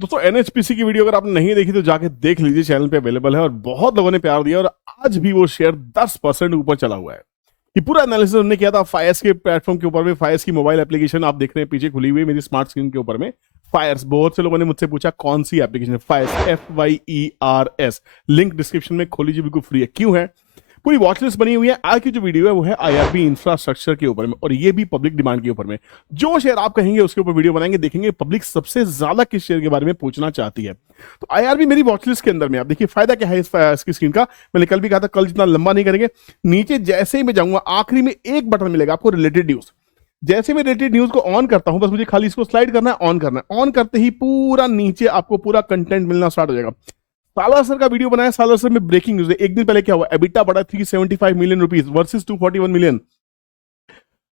दोस्तों एनएचपीसी की वीडियो अगर आपने नहीं देखी तो जाके देख लीजिए, चैनल पे अवेलेबल है और बहुत लोगों ने प्यार दिया और आज भी वो शेयर 10% ऊपर चला हुआ है। ये पूरा एनालिसिस हमने किया था फायर्स के प्लेटफॉर्म के ऊपर में। फायर्स की मोबाइल एप्लीकेशन आप देख रहे हैं पीछे खुली हुई मेरी स्मार्ट स्क्रीन के ऊपर में। फायर्स, बहुत से लोगों ने मुझसे पूछा कौन सी एप्लीकेशन है फायर्स, FYERS। लिंक डिस्क्रिप्शन में खोल लीजिए, बिल्कुल फ्री है। क्यों है? पूरी वॉचलिस्ट बनी हुई है। आज की जो वीडियो है वो है आईआरबी इंफ्रास्ट्रक्चर के ऊपर में और ये भी पब्लिक डिमांड के ऊपर में। जो शेयर आप कहेंगे उसके ऊपर वीडियो बनाएंगे, देखेंगे पब्लिक सबसे ज्यादा किस शेयर के बारे में पूछना चाहती है। तो आईआरबी मेरी वॉचलिस्ट के अंदर में। आप देखिए फायदा क्या है इसकी स्क्रीन का। मैंने कल भी कहा था, कल जितना लंबा नहीं करेंगे। नीचे जैसे ही मैं जाऊंगा आखिरी में एक बटन मिलेगा आपको, रिलेटेड न्यूज। जैसे मैं रिलेटेड न्यूज को ऑन करता हूं, बस मुझे खाली इसको स्लाइड करना है, ऑन करना है। ऑन करते ही पूरा नीचे आपको पूरा कंटेंट मिलना स्टार्ट हो जाएगा। सालासर का वीडियो बनाया, सालासर में ब्रेकिंग न्यूज है। एक दिन पहले क्या हुआ, एबिटा बढ़ा 375 million rupees versus 241 million.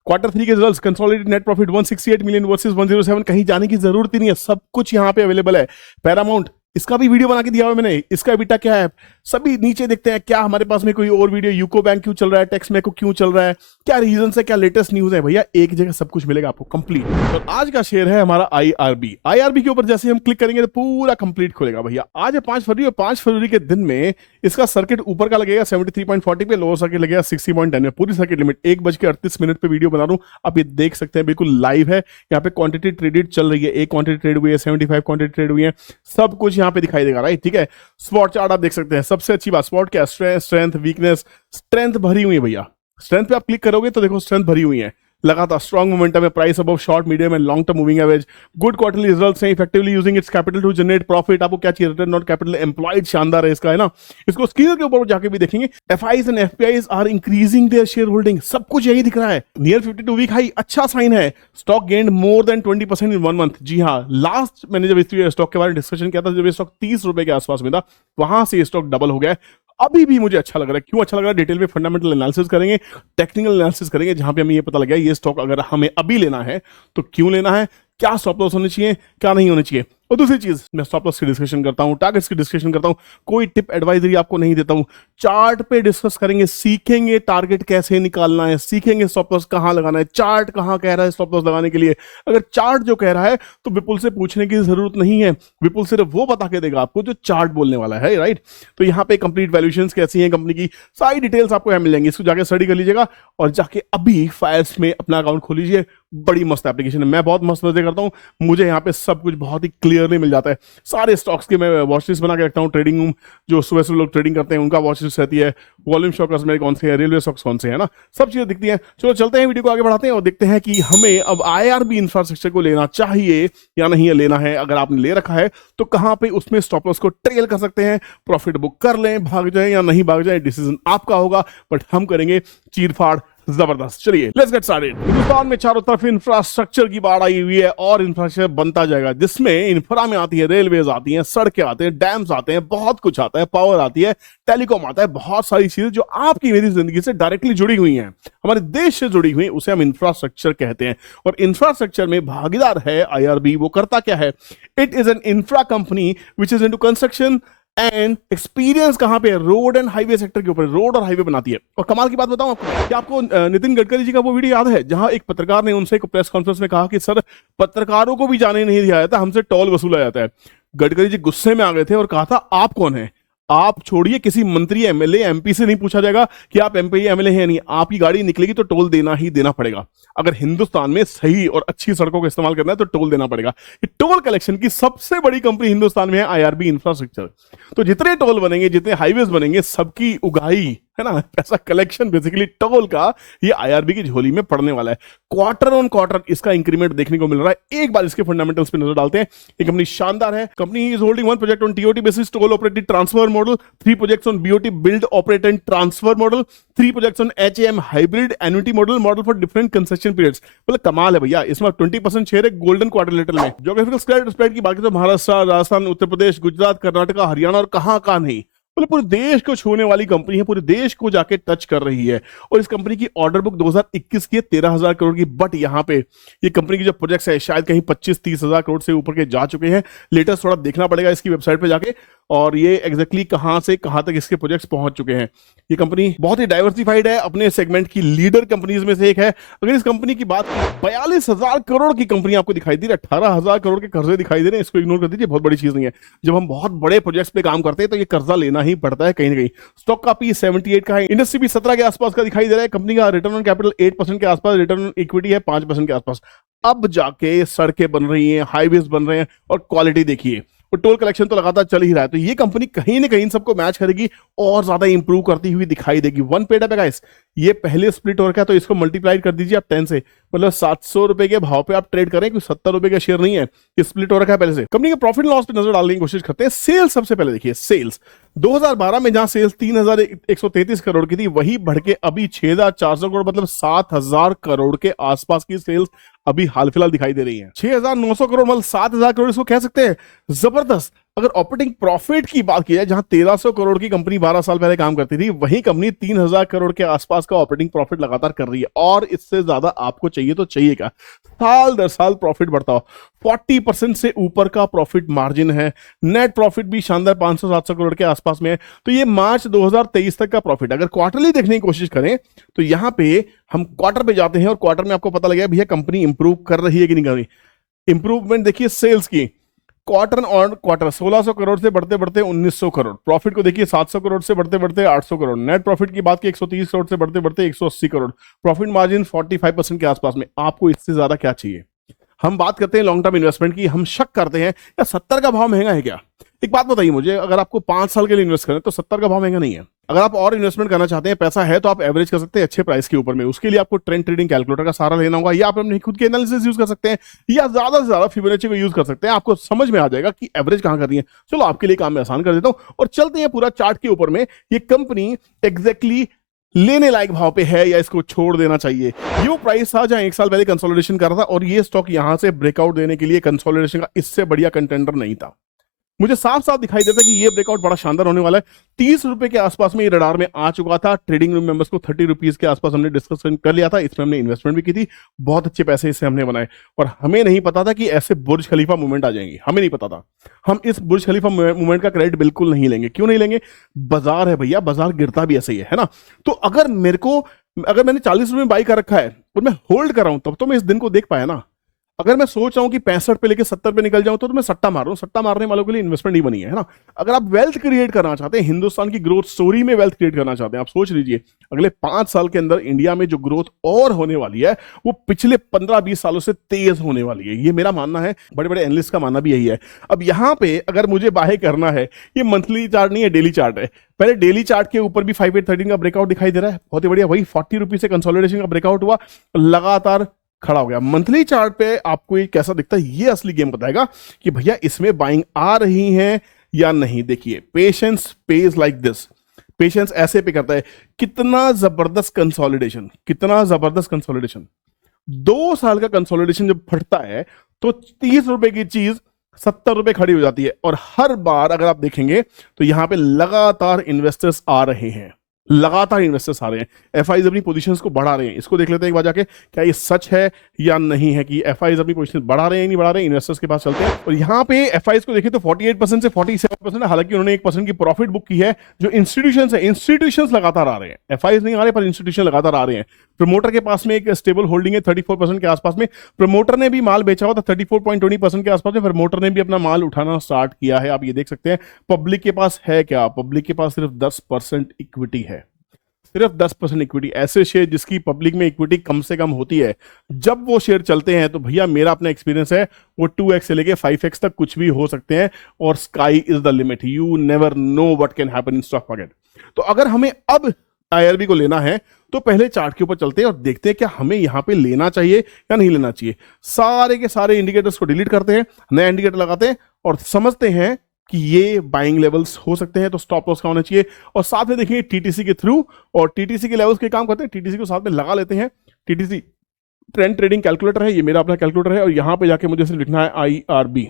Quarter 3 के results, consolidated net profit 168 million versus 107। कहीं जाने की जरूरत ही नहीं है, सब कुछ यहां पे अवेलेबल है। पैरामाउंट, इसका भी वीडियो बना के दिया हुआ मैंने। इसका एबिटा क्या है, सभी नीचे देखते हैं। क्या हमारे पास में कोई और वीडियो, यूको बैंक क्यों चल रहा है, टेक्स मैको क्यों चल रहा है, क्या रीजन है, क्या लेटेस्ट न्यूज है। भैया एक जगह सब कुछ मिलेगा आपको कंप्लीट। तो आज का शेयर है हमारा आईआरबी। आईआरबी के ऊपर जैसे हम क्लिक करेंगे तो पूरा कंप्लीट खुलेगा। भैया आज है 5 फरवरी और 5 फरवरी के दिन में इसका सर्किट ऊपर का लगेगा 73.40 पे, लोअर सर्किट लगेगा 60.10 में। पूरी सर्किट लिमिट 1:38 पे वीडियो बना रहा हूं। आप ये देख सकते हैं बिल्कुल लाइव है। यहाँ पे क्वांटिटी ट्रेडेड चल रही है, एक क्वांटिटी ट्रेड हुई है, 75 क्वांटिटी ट्रेड हुई है, सब कुछ यहाँ पे दिखाई देगा। राइट, ठीक है। स्पॉट चार्ट आप देख सकते हैं। सबसे अच्छी बात स्पॉट क्या, स्ट्रेंथ, वीकनेस, स्ट्रेंथ भरी हुई है भैया। स्ट्रेंथ पे आप क्लिक करोगे तो देखो स्ट्रेंथ भरी हुई है, लगातार स्ट्रॉन्ग मोमेंटम है, price above short, medium and long term moving average, good quarterly results हैं, effectively using its capital to generate profit. आपको क्या चाहिए, रिटर्न ऑन कैपिटल एम्प्लॉयड शानदार है इसका, है ना। इसको स्क्रीन के ऊपर जाके भी देखेंगे। FIIs and FPIs are increasing their share holding, सब कुछ यही दिख रहा है। नियर 52 वीक हाई, अच्छा साइन है। Stock gained more than 20% in 1 month. जी हाँ, लास्ट मैंने जब इस स्टॉक के बारे में डिस्कशन किया था, जब ये स्टॉक 30 रुपए के आसपास में था, वहां से स्टॉक डबल हो गया है। अभी भी मुझे अच्छा लग रहा है। क्यों अच्छा लग रहा है, डिटेल में फंडामेंटल एनालिसिस करेंगे, टेक्निकल एनालिसिस करेंगे, जहां पे हमें ये पता लगा ये स्टॉक अगर हमें अभी लेना है तो क्यों लेना है, क्या स्टॉप लॉस होने चाहिए, क्या नहीं होने चाहिए। और दूसरी चीज, मैं स्टॉप लॉस की डिस्कशन करता हूं, टारगेट्स की डिस्कशन करता हूं, कोई टिप एडवाइजरी आपको नहीं देता हूं। चार्ट पे डिस्कस करेंगे, सीखेंगे टारगेट कैसे निकालना है, सीखेंगे स्टॉप लॉस कहां लगाना है, चार्ट कहां कह रहा है स्टॉप लॉस लगाने के लिए। अगर चार्ट जो कह रहा है तो विपुल से पूछने की जरूरत नहीं है, विपुल सिर्फ वो बता के देगा आपको जो चार्ट बोलने वाला है। राइट, तो यहाँ पे कंप्लीट वैल्यूएशंस कैसी हैं कंपनी की, सारी डिटेल्स आपको यहाँ मिल जाएंगी। इसको जाके स्टडी कर लीजिएगा और जाके अभी फायर्स में अपना अकाउंट खोल लीजिए। बड़ी मस्त एप्लीकेशन है, मैं बहुत मस्त मजे करता हूँ। मुझे यहाँ पे सब कुछ बहुत ही क्लियरली मिल जाता है। सारे स्टॉक्स की मैं वॉचलिस्ट बना के रखता हूँ। ट्रेडिंग रूम जो सुबह सुबह लोग ट्रेडिंग करते हैं उनका वॉचलिस्ट रहती है। वॉल्यूम स्टॉक्स मेरे कौन से हैं, रेलवे स्टॉक्स कौन से हैं ना, सब चीजें दिखती हैं। चलो चलते हैं, वीडियो को आगे बढ़ाते हैं और देखते हैं कि हमें अब आईआरबी इंफ्रास्ट्रक्चर को लेना चाहिए या नहीं लेना है। अगर आपने ले रखा है तो कहां पे उसमें स्टॉप लॉस को ट्रेल कर सकते हैं, प्रॉफिट बुक कर लें, भाग जाए या नहीं भाग जाए, डिसीजन आपका होगा, बट हम करेंगे चीरफाड़ जबरदस्त। चलिए लेट्स गेट स्टार्टेड। हिंदुस्तान में चारों तरफ इंफ्रास्ट्रक्चर की बाढ़ आई हुई है और इंफ्रास्ट्रक्चर बनता जाएगा, जिसमें इंफ्रा में आती है रेलवेज आती हैं, सड़कें आते हैं, डैम्स आते हैं, बहुत कुछ आता है, पावर आती है, टेलीकॉम आता है, बहुत सारी चीजें जो आपकी मेरी जिंदगी से डायरेक्टली जुड़ी हुई हैं, हमारे देश से जुड़ी हुई, उसे हम इंफ्रास्ट्रक्चर कहते हैं। और इंफ्रास्ट्रक्चर में भागीदार है आईआरबी। वो करता क्या है, it is an infra company which is into construction and experience कहां पे है, रोड एंड हाईवे सेक्टर के ऊपर, रोड और हाईवे बनाती है। और कमाल की बात बताऊं आपको, क्या आपको नितिन गडकरी जी का वो वीडियो याद है जहां एक पत्रकार ने उनसे एक प्रेस कॉन्फ्रेंस में कहा कि सर पत्रकारों को भी जाने नहीं दिया जाता, हमसे टोल वसूला जाता है। गडकरी जी गुस्से में आ गए थे और कहा था आप कौन है, आप छोड़िए, किसी मंत्री एमएलए एमपी से नहीं पूछा जाएगा कि आप एमपी एमएलए हैं नहीं, आपकी गाड़ी निकलेगी तो टोल देना ही देना पड़ेगा। अगर हिंदुस्तान में सही और अच्छी सड़कों का इस्तेमाल करना है तो टोल देना पड़ेगा। टोल कलेक्शन की सबसे बड़ी कंपनी हिंदुस्तान में है आईआरबी इंफ्रास्ट्रक्चर। तो जितने टोल बनेंगे, जितने हाईवेज बनेंगे, सबकी उगाही है ना, पैसा कलेक्शन बेसिकली टोल का, ये आईआरबी की झोली में पड़ने वाला है। क्वार्टर ऑन क्वार्टर इसका इंक्रीमेंट देखने को मिल रहा है। एक बार इसके फंडामेंटल्स पे नजर डालते हैं। ये कंपनी शानदार है। Company is holding 1 project on TOT basis, toll operated transfer model, 3 projects on BOT build operate and transfer model, 3 projects on HAM hybrid annuity model, model for different concession periods. मतलब कमाल है भैया। इसमें 20% share है golden quadrilateral में। Geographical spread की बात करें तो महाराष्ट्र, राजस्थान, उत्तर प्रदेश, गुजरात, कर्नाटका, हरियाणा और कहां नहीं। बोले पूरे देश को छूने वाली कंपनी है, पूरे देश को जाके टच कर रही है। और इस कंपनी की ऑर्डर बुक 2021 की है 13,000 करोड़ की, बट यहाँ पे ये कंपनी की जो प्रोजेक्ट्स है शायद कहीं 25-30 हजार करोड़ से ऊपर के जा चुके हैं। लेटेस्ट थोड़ा देखना पड़ेगा इसकी वेबसाइट पे जाके, और ये एग्जैक्टली कहां से कहां तक इसके प्रोजेक्ट्स पहुंच चुके हैं। ये कंपनी बहुत ही डाइवर्सिफाइड है, अपने सेगमेंट की लीडर कंपनीज में से एक है। अगर इस कंपनी की बात 42,000 करोड़ की कंपनी आपको दिखाई दे रही है, 18,000 करोड़ के कर्जे दिखाई दे रहे हैं, इसको इग्नोर कर दीजिए, बहुत बड़ी चीज नहीं है। जब हम बहुत बड़े प्रोजेक्ट्स पे काम करते हैं तो ये कर्जा लेना ही पड़ता है कहीं ना कहीं। स्टॉक का पी 78 का है, इंडस्ट्री भी 17 के आसपास का दिखाई दे रहा है। कंपनी का रिटर्न ऑन कैपिटल 8% के आसपास, रिटर्न ऑन इक्विटी है 5% के आसपास। अब जाके सड़कें बन रही हैं, हाईवेज बन रहे हैं, और क्वालिटी देखिए, और टोल कलेक्शन तो लगातार चल ही रहा है। तो ये कंपनी कहीं ना कहीं इन सबको मैच करेगी और ज्यादा इंप्रूव करती हुई दिखाई देगी। वन पेड है गाइस, ये पहले स्प्लिट हो रखा है, तो इसको मल्टीप्लाई कर दीजिए आप 10 से, मतलब 700 रुपए के भाव पे आप ट्रेड करें, क्योंकि 70 रुपए का शेयर नहीं है, ये स्प्लिट हो रखा है पहले से। कंपनी के प्रॉफिट लॉस पे नजर डालने की कोशिश करते हैं। सेल्स सबसे पहले देखिए, सेल्स 2012 में जहां सेल्स 3,133 करोड़ की थी, वही बढ़ के अभी 6,400 करोड़, मतलब 7,000 करोड़ के आसपास की सेल्स अभी हाल फिलहाल दिखाई दे रही है। 6,900 करोड़ मतलब 7,000 करोड़, इसको कह सकते हैं जबरदस्त। अगर ऑपरेटिंग प्रॉफिट की बात की जाए, जहां 1,300 करोड़ की कंपनी 12 साल पहले काम करती थी, वही कंपनी 3,000 करोड़ के आसपास का ऑपरेटिंग प्रॉफिट लगातार कर रही है। और इससे ज्यादा आपको चाहिए तो चाहिए क्या, साल दर साल प्रॉफिट बढ़ता हो। 40% से ऊपर का प्रॉफिट मार्जिन है, नेट प्रॉफिट भी शानदार 500-700 करोड़ के आसपास में है। तो ये मार्च 2023 तक का प्रॉफिट। अगर क्वार्टरली देखने की कोशिश करें तो यहां पे हम क्वार्टर पे जाते हैं, और क्वार्टर में आपको पता लगे भैया कंपनी इंप्रूव कर रही है कि नहीं कर रही। इंप्रूवमेंट देखिए सेल्स की, क्वार्टर ऑन क्वार्टर 1600 करोड़ से बढ़ते बढ़ते 1900 करोड़, प्रॉफिट को देखिए 700 करोड़ से बढ़ते बढ़ते 800 करोड़, नेट प्रॉफिट की बात की 130 करोड़ से बढ़ते बढ़ते 180 करोड़, प्रॉफिट मार्जिन 45% के आसपास में। आपको इससे ज्यादा क्या चाहिए। हम बात करते हैं लॉन्ग टर्म इन्वेस्टमेंट की, हम शक करते हैं या 70 का भाव महंगा है क्या। एक बात बताइए मुझे, अगर आपको 5 साल के लिए इन्वेस्ट करें तो 70 का भाव महंगा नहीं है। अगर आप और इन्वेस्टमेंट करना चाहते हैं, पैसा है तो आप एवरेज कर सकते हैं अच्छे प्राइस के ऊपर में। उसके लिए आपको ट्रेंड ट्रेडिंग कैलकुलेटर का सहारा लेना होगा, या आप अपने खुद के एनालिसिस यूज कर सकते हैं, या ज्यादा से ज्यादा फिबोनाची को यूज कर सकते हैं। आपको समझ में आ जाएगा कि एवरेज कहां कर रही है। चलो आपके लिए काम मैं आसान कर देता हूं, और चलते हैं पूरा चार्ट के ऊपर में। ये कंपनी एग्जैक्टली लेने लायक भाव पे है या इसको छोड़ देना चाहिए। ये वो प्राइस था जहां 1 साल पहले कंसोलिडेशन कर रहा था, और ये स्टॉक यहां से ब्रेकआउट देने के लिए कंसोलिडेशन का इससे बढ़िया कंटेंडर नहीं था। मुझे साफ साफ दिखाई देता है कि ये ब्रेकआउट बड़ा शानदार होने वाला है। 30 रुपए के आसपास में ये रडार में आ चुका था। ट्रेडिंग रूम मेंबर्स को 30 रुपीज के आसपास हमने डिस्कस कर लिया था, इसमें हमने इन्वेस्टमेंट भी की थी, बहुत अच्छे पैसे इससे हमने बनाए। और हमें नहीं पता था कि ऐसे बुर्ज खलीफा मूवमेंट आ जाएंगी, हमें नहीं पता था। हम इस बुर्ज खलीफा मूवमेंट का क्रेडिट बिल्कुल नहीं लेंगे। क्यों नहीं लेंगे, बाजार है भैया, बाजार गिरता भी ऐसे ही है ना। तो अगर मैंने 40 रुपए में बाई कर रखा है और मैं होल्ड कर रहा हूं, तब तो मैं इस दिन को देख पाया ना। अगर मैं सोच रहा हूं कि 65 पे लेके 70 पे निकल जाऊं, तो मैं सट्टा मार रहा हूं। सट्टा मारने वालों के लिए इन्वेस्टमेंट नहीं बनी है ना। अगर आप वेल्थ क्रिएट करना चाहते हैं, हिंदुस्तान की ग्रोथ स्टोरी में वेल्थ क्रिएट करना चाहते हैं, आप सोच लीजिए अगले 5 साल के अंदर इंडिया में जो ग्रोथ और होने वाली है, वो पिछले 15-20 सालों से तेज होने वाली है। ये मेरा मानना है, बड़े बड़े एनालिस्ट का मानना भी यही है। अब यहां पे अगर मुझे बाय करना है, ये मंथली चार्ट नहीं है, डेली चार्ट है। पहले डेली चार्ट के ऊपर भी 5813 का ब्रेकआउट दिखाई दे रहा है, बहुत ही बढ़िया। वही 40 रुपीज से कंसोलिडेशन का ब्रेकआउट हुआ, लगातार खड़ा हो गया। मंथली चार्ट पे आपको ये कैसा दिखता है, ये असली गेम बताएगा कि भैया इसमें बाइंग आ रही है या नहीं। देखिए, patience page like this, patience ऐसे पे करता है। कितना जबरदस्त कंसोलिडेशन, कितना जबरदस्त कंसोलिडेशन। 2 साल का कंसोलिडेशन जब फटता है तो 30 रुपए की चीज 70 रुपए खड़ी हो जाती है। और हर बार अगर आप देखेंगे तो यहां पे लगातार इन्वेस्टर्स आ रहे हैं, लगातार इन्वेस्टर्स आ रहे हैं। एफआईज अपनी पोजीशंस को बढ़ा रहे हैं। इसको देख लेते हैं एक बार जाके, क्या ये सच है या नहीं है कि एफआईज अपनी पोजीशन बढ़ा रहे हैं नहीं बढ़ा रहे हैं। इन्वेस्टर्स के पास चलते हैं, और यहाँ पे एफआईज को देखें तो 48% से 47% है। हालांकि उन्होंने 1% की प्रॉफिट बुक की है। जो इंस्टीट्यूशंस है, इंस्टीट्यूशंस लगातार आ रहे हैं, एफआईज नहीं आ रहे, पर इंस्टीट्यूशन लगातार आ रहे हैं। प्रमोटर के पास में एक स्टेबल होल्डिंग है 34% के आसपास में। प्रमोटर ने भी माल बेचा हुआ था 34.20% के आसपास में। प्रमोटर ने भी अपना माल उठाना स्टार्ट किया है, आप ये देख सकते हैं। पब्लिक के पास है क्या, पब्लिक के पास सिर्फ 10% इक्विटी है, सिर्फ 10% इक्विटी। ऐसे शेयर जिसकी पब्लिक में इक्विटी कम से कम होती है, जब वो शेयर चलते हैं तो भैया मेरा अपना एक्सपीरियंस है, वो 2x से लेके 5x तक कुछ भी हो सकते हैं, और sky is the limit. You never know what can happen in stock market. तो अगर हमें अब आईआरबी को लेना है तो पहले चार्ट के ऊपर चलते हैं और देखते हैं क्या हमें यहां पे लेना चाहिए या नहीं लेना चाहिए। सारे के सारे इंडिकेटर्स को डिलीट करते हैं, नया इंडिकेटर लगाते हैं, और समझते हैं कि ये बाइंग लेवल्स हो सकते हैं, तो स्टॉप लॉस का होना चाहिए। और साथ में देखिए टीटीसी के थ्रू, और टीटीसी के लेवल्स के काम करते हैं, टीटीसी को साथ में लगा लेते हैं। टीटीसी ट्रेंड ट्रेडिंग कैलकुलेटर है, ये मेरा अपना कैलकुलेटर है, और यहां पे जाके मुझे सिर्फ लिखना है IRB,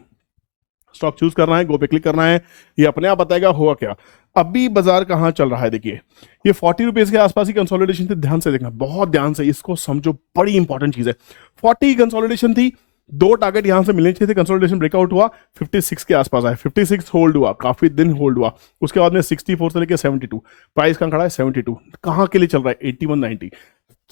स्टॉक चूज करना है, गो पे क्लिक करना है, ये अपने आप बताएगा हुआ क्या। अभी बाजार कहाँ चल रहा है, देखिए ये 40 रुपीज के आसपास ही कंसोलिडेशन थी, ध्यान से देखना, बहुत ध्यान से इसको समझो, बड़ी इंपॉर्टेंट चीज है। 40 की कंसोलिडेशन थी, दो टारगेट यहां से मिलने चाहिए थे, कंसोलिडेशन ब्रेकआउट हुआ, 56 के आसपास आया, 56 होल्ड हुआ, काफी दिन होल्ड हुआ, उसके बाद में 64 से लेकर 72, प्राइस कहां खड़ा है 72, कहां के लिए चल रहा है 81 90।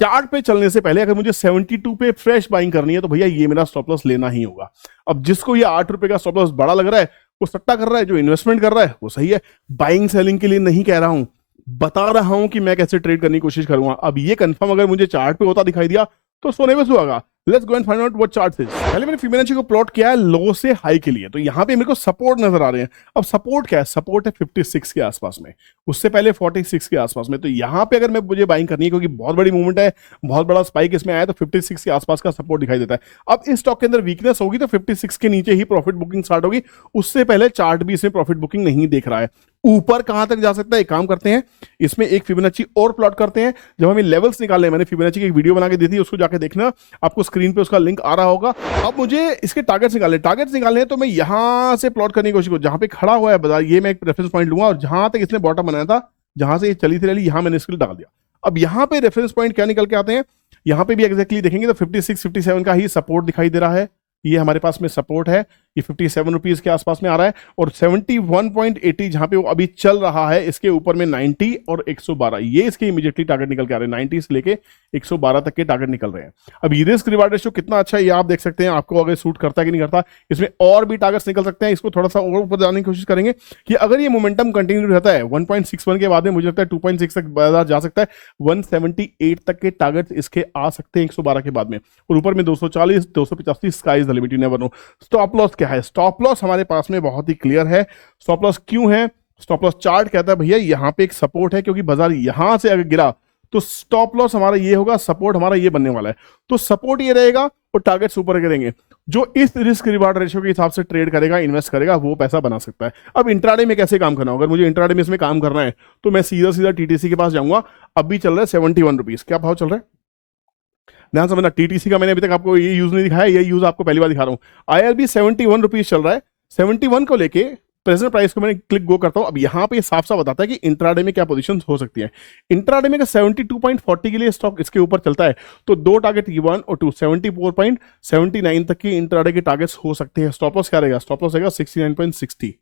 चार्ट पे चलने से पहले अगर मुझे 72 पे फ्रेश बाइंग करनी है तो भैया ये मेरा स्टॉप लॉस लेना ही होगा। अब जिसको ये 8 रुपए का स्टॉप लॉस बड़ा लग रहा है वो सट्टा कर रहा है, जो इन्वेस्टमेंट कर रहा है वो सही है। बाइंग सेलिंग के लिए नहीं कह रहा हूं, बता रहा हूं कि मैं कैसे ट्रेड करने की कोशिश करूंगा। अब ये कंफर्म अगर मुझे चार्ट पे होता दिखाई दिया तो सोने में सुहागा। Let's go and find out what chart is. पहले मैंने फिबोनाची को प्लॉट किया है लो से हाई के लिए, तो यहां पे मेरे को सपोर्ट नजर आ रहे हैं। अब सपोर्ट क्या है, सपोर्ट है 56 के आसपास में, उससे पहले 46 के आसपास में। तो यहां पे अगर मैं मुझे बाइंग करनी है क्योंकि बहुत बड़ी मूवमेंट है, बहुत बड़ा स्पाइक इसमें आया, तो 56 के आसपास का सपोर्ट दिखाई देता है। अब इस स्टॉक के अंदर वीकनेस होगी तो 56 के नीचे ही प्रॉफिट बुकिंग स्टार्ट होगी, उससे पहले चार्ट भी इसमें प्रॉफिट बुकिंग नहीं देख रहा है। ऊपर कहां तक जा सकता है, एक काम करते हैं, इसमें एक फिबोनाची और प्लॉट करते हैं। जब हमें लेवल्स निकालने, मैंने फिबोनाची की एक वीडियो बना के दी थी, उसको जाके देखना, आपको स्क्रीन पे उसका लिंक आ रहा होगा। अब मुझे इसके टारगेट्स निकालने हैं, तो मैं यहां से प्लॉट करने की कोशिश करूं, जहां पे खड़ा हुआ है बाजार, ये मैं एक रेफरेंस पॉइंट लूंगा और जहां तक इसने बॉटम बनाया था, जहां से ये चली थी रैली, यहां मैंने इसके लिए डाल दिया। अब यहां पे रेफरेंस पॉइंट क्या निकल के आते हैं, यहां पे भी एग्जैक्टली देखेंगे तो 56 57 का ही सपोर्ट दिखाई दे रहा है। ये हमारे पास में सपोर्ट है, ये 57 रुपीज के आसपास में आ रहा है, और 71.80 जहां पे वो अभी चल रहा है, इसके ऊपर में 90 और 112, ये इसके इमीडिएटली टारगेट निकल के आ रहे हैं। 90 से लेके 112 तक के टारगेट निकल रहे हैं। अब ये रिस्क रिवार्ड रेशियो कितना अच्छा है ये आप देख सकते हैं, आपको अगर सूट करता है कि नहीं करता। इसमें और भी टारगेट्स निकल सकते हैं, इसको थोड़ा सा और ऊपर जाने की कोशिश करेंगे कि अगर ये मोमेंटम कंटिन्यू रहता है 1.61 के बाद में मुझे लगता है 2.6 तक बाजार जा सकता है, 178 तक के टारगेट इसके आ सकते हैं 112 के बाद में, और ऊपर में 240 285 sky is the limit, you never know. Stop loss क्या है, स्टॉप लॉस हमारे पास में बहुत ही क्लियर है। स्टॉप लॉस क्यों है, स्टॉप लॉस चार्ट कहता है भैया यहां पे एक सपोर्ट है, क्योंकि बाजार यहां से अगर गिरा तो स्टॉप लॉस हमारा ये होगा, सपोर्ट हमारा ये बनने वाला है। तो सपोर्ट ये रहेगा और टारगेट्स ऊपर गिरेंगे। जो इस रिस्क रिवार्ड रेशियो के हिसाब से ट्रेड करेगा, इन्वेस्ट करेगा, वो पैसा बना सकता है। अब इंट्राडे में कैसे काम करना होगा, अगर मुझे इंट्राडे में इसमें काम करना है तो मैं सीधा सीधा टीटीसी के पास जाऊंगा। अभी चल रहा है 71 रुपीज, क्या भाव चल रहा है ध्यान समझना। टीटीसी का मैंने अभी तक आपको ये यूज नहीं दिखाया, ये यूज आपको पहली बार दिखा रहा हूं। आईआरबी 71 रुपीज चल रहा है, 71 को लेके प्रेजेंट प्राइस को मैंने क्लिक गो करता हूं। अब यहां पे साफ साफ बताता है कि इंट्राडे में क्या पोजीशंस हो सकती है। इंट्राडे में 72.40 के लिए स्टॉक इसके ऊपर चलता है तो दो टारगेट 1 और 2 74.79 तक की इंट्राडे के टारगेट्स हो सकते हैं। स्टॉप लॉस क्या रहेगा, स्टॉप लॉस रहेगा 69.60,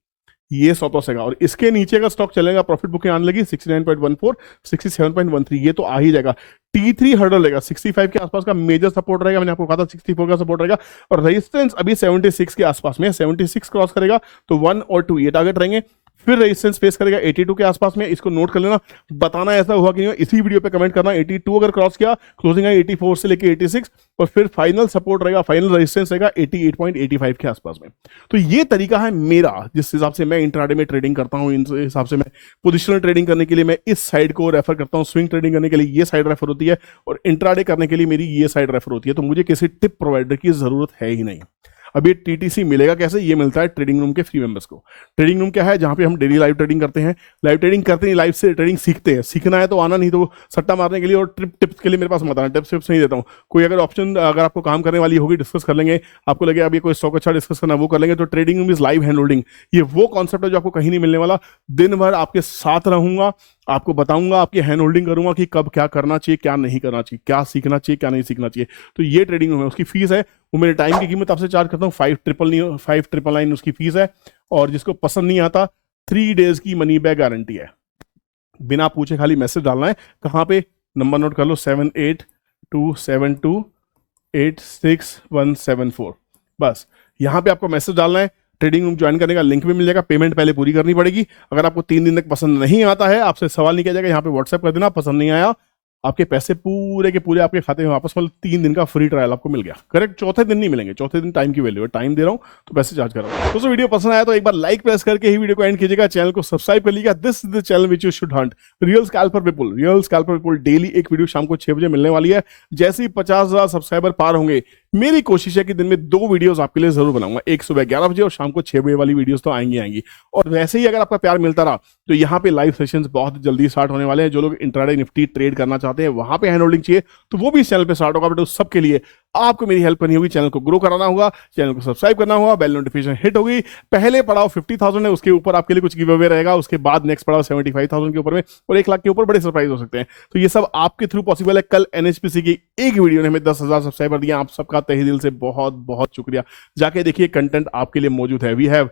ये स्टॉप लॉस है। और इसके नीचे का स्टॉक चलेगा, प्रॉफिट बुकिंग आने लगी 69.14 67.13, ये तो आ ही जाएगा। T3 हर्डल रहेगा 65 के आसपास का मेजर सपोर्ट रहेगा, मैंने आपको कहा था 64 का सपोर्ट रहेगा, और रेजिस्टेंस अभी 76 के आसपास में, 76 क्रॉस करेगा तो 1 और 2 ये टारगेट रहेंगे। फिर रेजिस्टेंस फेस करेगा 82 के आसपास में, इसको नोट कर लेना, बताना ऐसा हुआ कि नहीं, इसी वीडियो पे कमेंट करना। 82 अगर क्रॉस किया, क्लोजिंग है 84 से लेके 86, और फिर फाइनल सपोर्ट रहेगा, फाइनल रेजिस्टेंस रहेगा 88.85 के आसपास में। तो ये तरीका है मेरा, जिस हिसाब से मैं इंट्राडे में ट्रेडिंग करता हूं, इन हिसाब से मैं पोजिशनल ट्रेडिंग करने के लिए मैं इस साइड को रेफर करता हूं, स्विंग ट्रेडिंग करने के लिए ये साइड रेफर होती है, और इंट्राडे करने के लिए मेरी ये साइड रेफर होती है। तो मुझे किसी टिप प्रोवाइडर की जरूरत है ही नहीं। अब ये टीटीसी मिलेगा कैसे, ये मिलता है ट्रेडिंग रूम के फ्री मेंबर्स को। ट्रेडिंग रूम क्या है, जहां पे हम डेली लाइव ट्रेडिंग करते हैं, लाइव ट्रेडिंग करते हैं, लाइव से ट्रेडिंग सीखते हैं। सीखना है तो आना, नहीं तो सट्टा मारने के लिए और टिप्स के लिए मेरे पास मत आना, टिप्स नहीं देता हूँ। कोई अगर ऑप्शन अगर आपको काम करने वाली होगी, डिस्कस कर लेंगे, आपको लगे अभी कोई स्टॉक अच्छा डिस्कस करना, वो कर लेंगे। तो trading room is live hand holding, ये वो कॉन्सेप्ट है जो आपको कहीं नहीं मिलने वाला। दिन भर आपके साथ रहूंगा, आपको बताऊंगा, आपकी हैंड होल्डिंग करूंगा कि कब क्या करना चाहिए, क्या नहीं करना चाहिए, क्या सीखना चाहिए, क्या नहीं सीखना चाहिए। तो ये ट्रेडिंग रूम है, उसकी फीस है, वो मेरे टाइम की कीमत आपसे चार्ज करता हूँ 5,999 उसकी फीस है। और जिसको पसंद नहीं आता 3 डेज की मनी बैक गारंटी है, बिना पूछे खाली मैसेज डालना है। कहाँ पे, नंबर नोट कर लो 7827286174, बस यहाँ पे आपको मैसेज डालना है। ट्रेडिंग रूम ज्वाइन करने का लिंक भी मिल जाएगा, पेमेंट पहले पूरी करनी पड़ेगी। अगर आपको 3 दिन तक पसंद नहीं आता है, आपसे सवाल नहीं किया जाएगा, यहाँ पे व्हाट्सएप कर देना, पसंद नहीं आया, आपके पैसे पूरे के पूरे आपके खाते में वापस, मतलब 3 दिन का फ्री ट्रायल आपको मिल गया। करेक्ट, चौथे दिन नहीं मिलेंगे, चौथे दिन टाइम की वैल्यू है, टाइम दे रहा हूँ तो पैसे चार्ज कर रहा हूँ। दोस्तों वीडियो पसंद आया तो एक बार लाइक प्रेस करके ही वीडियो को एंड कीजिएगा, चैनल को सब्सक्राइब कर लीजिएगा। This is the channel which you should Hunt, real scalper people. Daily एक वीडियो शाम को 6 बजे मिलने वाली है। जैसे ही 50,000 सब्सक्राइबर पार होंगे, मेरी कोशिश है कि दिन में 2 वीडियोस आपके लिए जरूर बनाऊंगा, एक सुबह 11 बजे और शाम को 6 बजे वाली वीडियोस तो आएंगी। और वैसे ही अगर आपका प्यार मिलता रहा तो यहाँ पे लाइव सेशंस बहुत जल्दी स्टार्ट होने वाले हैं। जो लोग इंट्राडे निफ्टी ट्रेड करना चाहते हैं, वहां पे हैंड होल्डिंग चाहिए, तो वो भी इस चैनल पे स्टार्ट होगा। बट उस सबके लिए आपको मेरी हेल्प करनी होगी, चैनल को ग्रो कराना होगा, चैनल को सब्सक्राइब करना होगा, बेल नोटिफिकेशन हिट होगी। पहले पड़ाव 50,000 है, उसके ऊपर आपके लिए कुछ गिव अवे रहेगा, उसके बाद नेक्स्ट पड़ाव 75,000 के ऊपर में, और 1 लाख के ऊपर बड़े सरप्राइज हो सकते हैं। तो ये सब आपके थ्रू पॉसिबल है। कल एनएचपीसी की एक वीडियो ने हमें 10,000 सब्सक्राइबर दिया, आप सबका तहे दिल से बहुत बहुत शुक्रिया। जाके देखिए, कंटेंट आपके लिए मौजूद है। वी हैव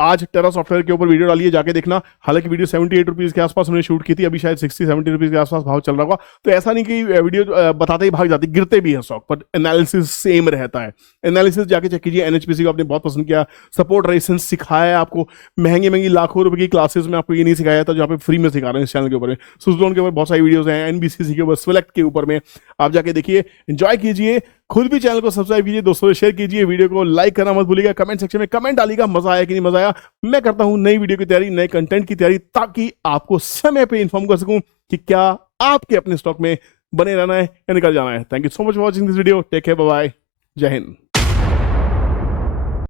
आज टेरा सॉफ्टवेयर के ऊपर वीडियो डालिए, जाके देखना। हालांकि वीडियो 78 रुपीज के आसपास हमने शूट की थी, अभी शायद 60-70 रुपीज के आसपास भाव चल रहा होगा। तो ऐसा नहीं कि वीडियो बताते ही भाग जाती, गिरते भी है स्टॉक, पर एनालिसिस सेम रहता है। एनालिसिस जाके चेक कीजिए। एनएचपीसी को आपने बहुत पसंद किया, सपोर्ट रेजिस्टेंस सिखाया है आपको, महंगी महंगी लाखों रुपए की क्लासेस में आपको ये नहीं सिखाया था, जहाँ पे फ्री में सिखा रहे हैं इस चैनल के ऊपर में। सुजलोन के ऊपर बहुत सारी वीडियोस हैं, एनबीसीसी के ऊपर, सिलेक्ट के ऊपर में, आप जाके देखिए, एंजॉय कीजिए। खुद भी चैनल को सब्सक्राइब कीजिए, दोस्तों से शेयर कीजिए, वीडियो को लाइक करना मत भूलिएगा। कमेंट सेक्शन में कमेंट डालिएगा, मजा आया कि नहीं मजा आया। मैं करता हूं नई वीडियो की तैयारी, नए कंटेंट की तैयारी, ताकि आपको समय पे इन्फॉर्म कर सकूं कि क्या आपके अपने स्टॉक में बने रहना है या निकल जाना है। Thank you so much for watching this video. Take care, bye bye, Jai Hind.